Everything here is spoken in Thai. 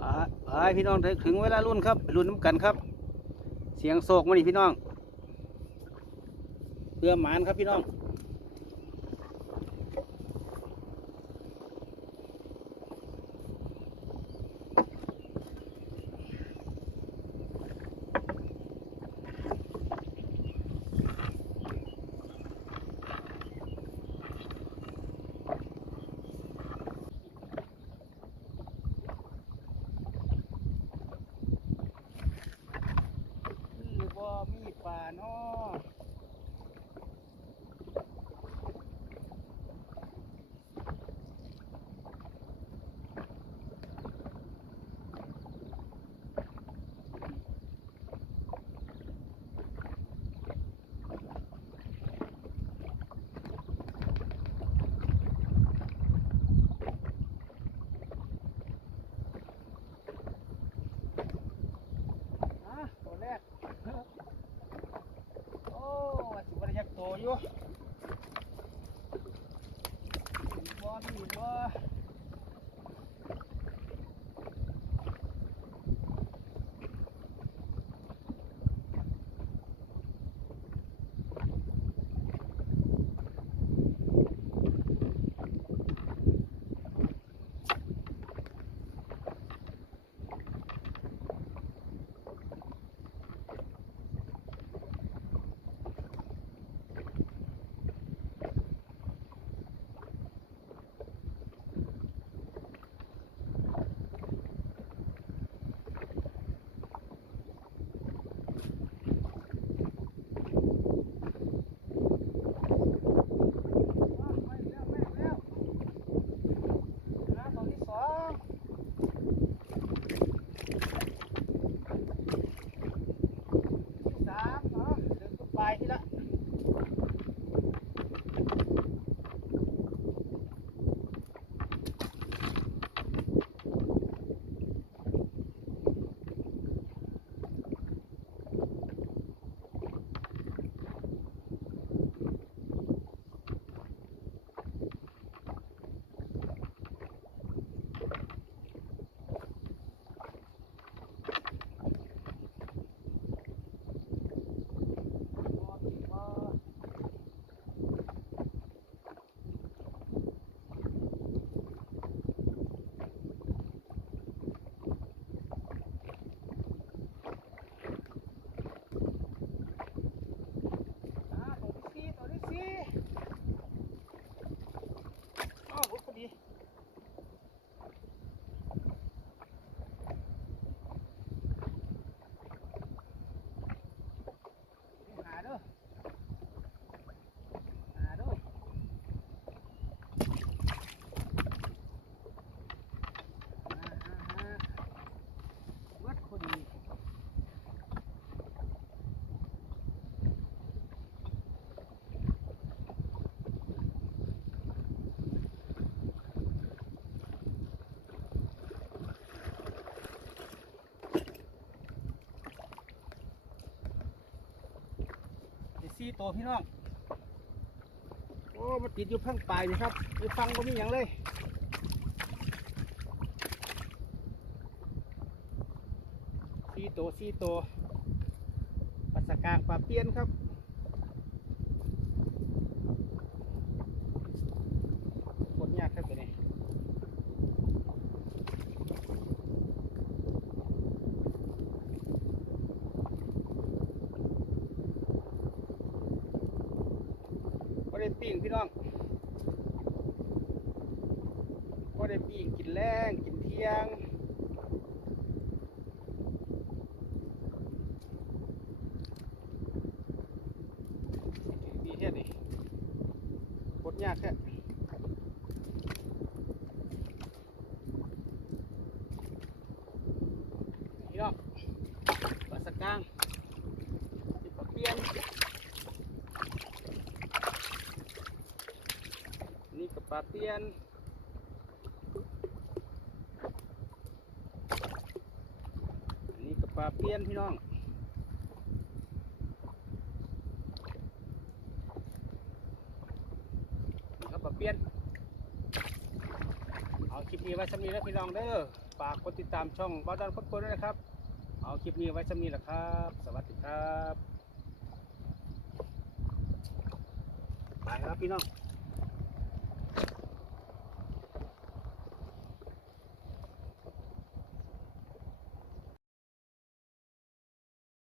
ไปไปพี่น้องถึงเวลารุ่นครับรุ่นน้ำกันครับ เสียงโศกมาดิพี่น้องเรือหมานครับพี่น้อง คือบ่มี ป่าเนาะตัวแรก โอ้ว่าสิบริยักโตอยู่ มีบ่ สี่ตัวพี่น้องโอ้มันติดอยู่ข้างปลายนี่ครับอยู่ฟังก็มีอย่างเลยสี่ตัวสี่ตัวปัสสกางปลาเปียนครับ กดยากครับตัวนี้ ก็ได้ปิ้ งพี่น้องก็ได้ปิ้งกินแรงกินเที่ยงมีแค่นี้กดยากแค่พี่น้องปลาสกางติดปลาเปียน นี่กับ ปลาเตียนอันนี้กับปลาเปียนพี่น้องนี่ครับปลาเปียนเอาคลิปนี้ไว้สำนีแล้วพี่น้องเด้อฝากกดติดตามช่องบ้านดันพดโพด้วยนะครับ เอาคลิปนี้ไว้สำนีแหละครับ สวัสดีครับไปครับพี่น้อง